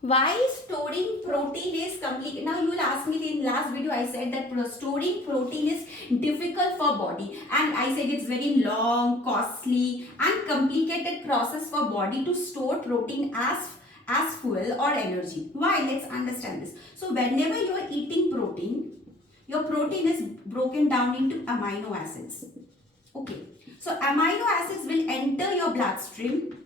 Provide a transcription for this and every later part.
Why storing protein is complete? Now you will ask me, in last video I said that storing protein is difficult for body, and I said it's very long, costly and complicated process for body to store protein as fuel or energy. Why? Let's understand this. So whenever you are eating protein, your protein is broken down into amino acids. Okay. So amino acids will enter your bloodstream.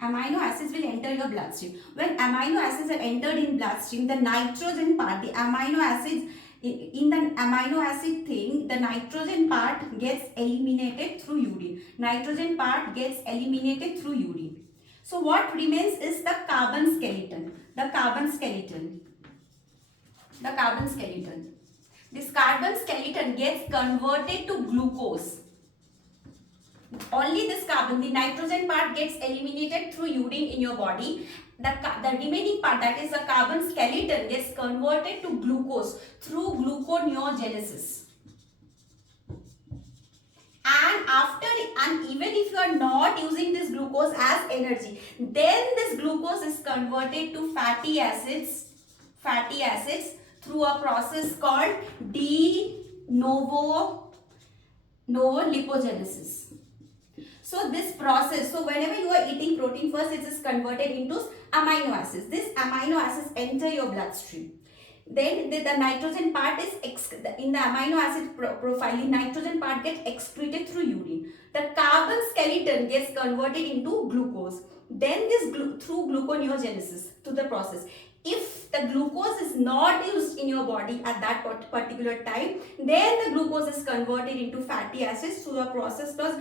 Amino acids will enter your bloodstream. When amino acids are entered in bloodstream, the nitrogen part, the amino acids, in the amino acid thing, the nitrogen part gets eliminated through urine. Nitrogen part gets eliminated through urine. So what remains is the carbon skeleton. The carbon skeleton. The carbon skeleton. This carbon skeleton gets converted to glucose. Only this carbon, the nitrogen part gets eliminated through urine in your body. The remaining part, that is the carbon skeleton, gets converted to glucose through gluconeogenesis. And even if you are not using this glucose as energy, then this glucose is converted to fatty acids through a process called de novo lipogenesis. So this process, so whenever you are eating protein, first it is converted into amino acids. This amino acids enter your bloodstream. Then the nitrogen part is in the amino acid profile, the nitrogen part gets excreted through urine. The carbon skeleton gets converted into glucose. Then this through gluconeogenesis to the process. If the glucose is not used in your body at that particular time, then the glucose is converted into fatty acids through a process called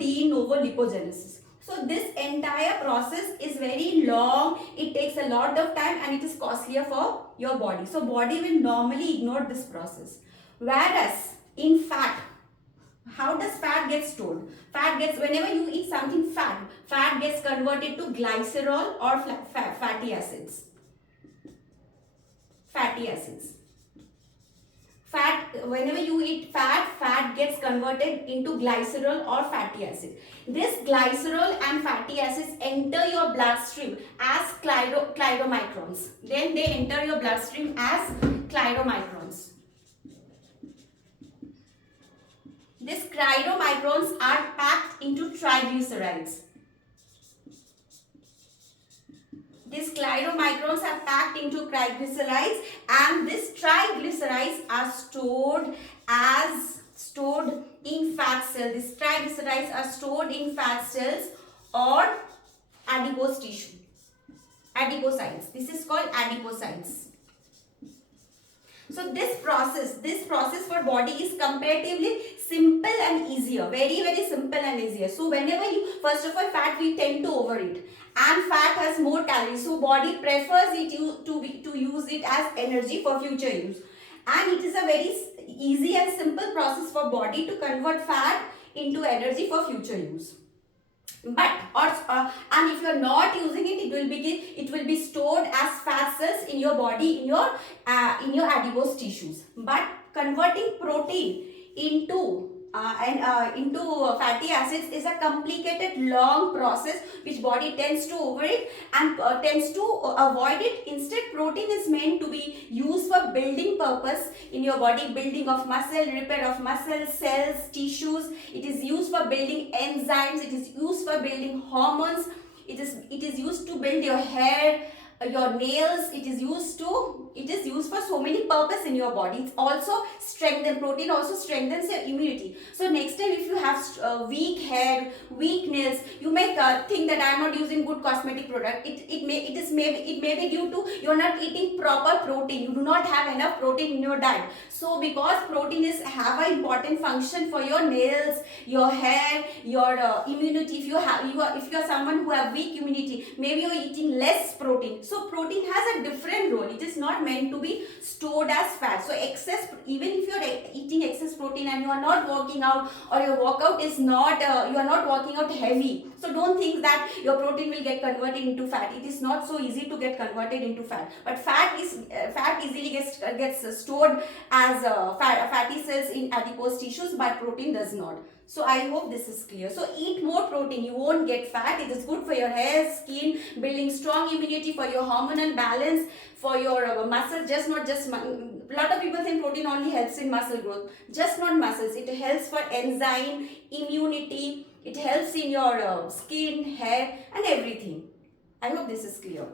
de novo lipogenesis. So this entire process is very long, it takes a lot of time and it is costlier for your body. So body will normally ignore this process. Whereas in fat, how does fat get stored? Fat gets, whenever you eat something fat gets converted to glycerol or fatty acids. Fatty acids. Whenever you eat fat gets converted into glycerol or fatty acid. This glycerol and fatty acids enter your bloodstream as cleidomicrons. Then they enter your bloodstream as cleidomicrons. These cleidomicrons are packed into triglycerides. These cleidomicrons are packed into triglycerides, and these triglycerides are stored in fat cells. These triglycerides are stored in fat cells or adipose tissue. Adipocytes. This is called adipocytes. So this process for body is comparatively simple and easier. Very, very simple and easier. So whenever you, first of all, fat we tend to overeat, and fat has more calories. So body prefers it to use it as energy for future use. And it is a very easy and simple process for body to convert fat into energy for future use. But and if you are not using it, it will be stored as fat cells in your body, in your adipose tissues. But converting protein into fatty acids is a complicated, long process which body tends to avoid and tends to avoid it. Instead, protein is meant to be used for building purpose in your body, building of muscle, repair of muscle, cells, tissues. It is used for building enzymes. It is used for building hormones. It is used to build your hair, your nails. It is used for so many purpose in your body. It's also protein also strengthens your immunity. So next time if you have weak hair, weak nails, you may think that I am not using good cosmetic product. It may be due to you are not eating proper protein. You do not have enough protein in your diet. So because protein have an important function for your nails, your hair, your immunity. If you are someone who have weak immunity, maybe you are eating less protein. So protein has a different role. It is not meant to be stored as fat. So even if you are eating excess protein and you are not working out, or your workout is not you are not working out heavy, so don't think that your protein will get converted into fat. It is not so easy to get converted into fat. But fat easily gets stored as fatty cells in adipose tissues, but protein does not. So I hope this is clear. So eat more protein. You won't get fat. It is good for your hair, skin, building strong immunity, for your hormonal balance, for your muscles. Just not just a lot of people think protein only helps in muscle growth. Just not muscles. It helps for enzyme, immunity. It helps in your skin, hair, and everything. I hope this is clear.